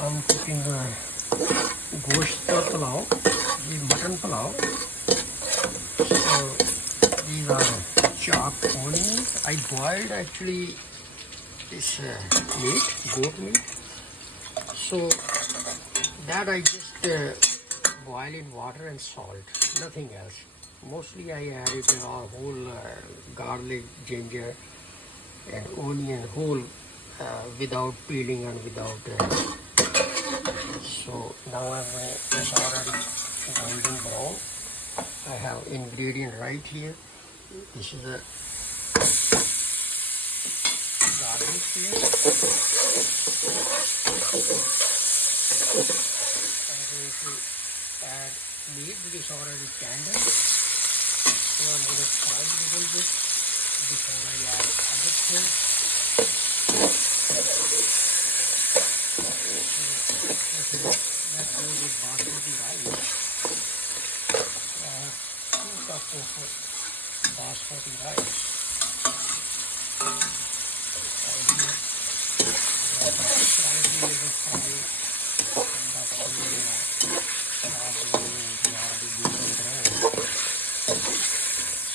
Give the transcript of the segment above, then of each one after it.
I'm cooking Gosht Ka Pallao, the mutton pulao. So these are chopped onions. I boiled actually this meat, goat meat. So that I just boil in water and salt, nothing else. Mostly I added whole garlic, ginger and onion whole without peeling and without so now it's already golden brown. I have ingredient right here. This is a garlic here. I'm going to add meat which is already tender. So I'm going to fry a little bit before I add other things. Let's go with basmati rice. I have 2 cups of basmati rice. Slightly little fry, and that's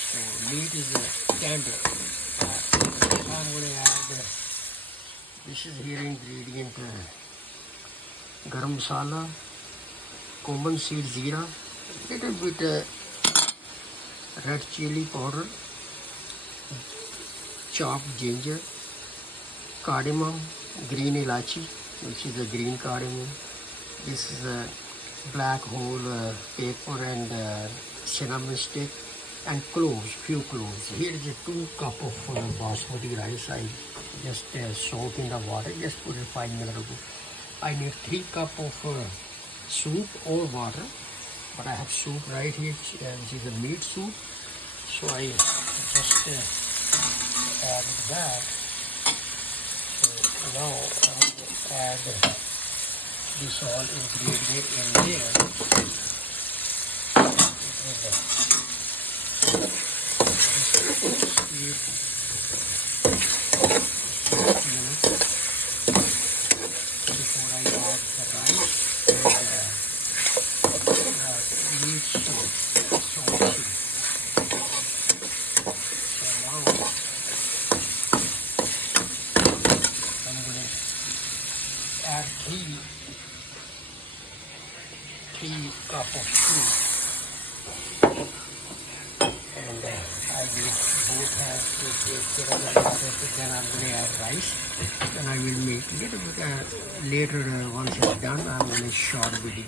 so meat is tender. I'm going to add this is here ingredient Garam masala, cumin seed, Zeera, little bit red chili powder, chopped ginger, cardamom, green ilachi, which is a green cardamom. This is a black whole pepper and cinnamon stick, and cloves, few cloves. Here is a 2 cup of basmati rice. I just soak in the water, just put it 5 minutes ago. I need 3 cups of soup or water, but I have soup right here, which is a meat soup. So I just added that. So now I'm going to add this all ingredient in there. Before I add the rice and meat soup. So now I'm going to add 3 cups of soup. And I will both have to take care of the water, then I'm going to add rice. Then I will make a little bit later once it's done. I'm going to short video.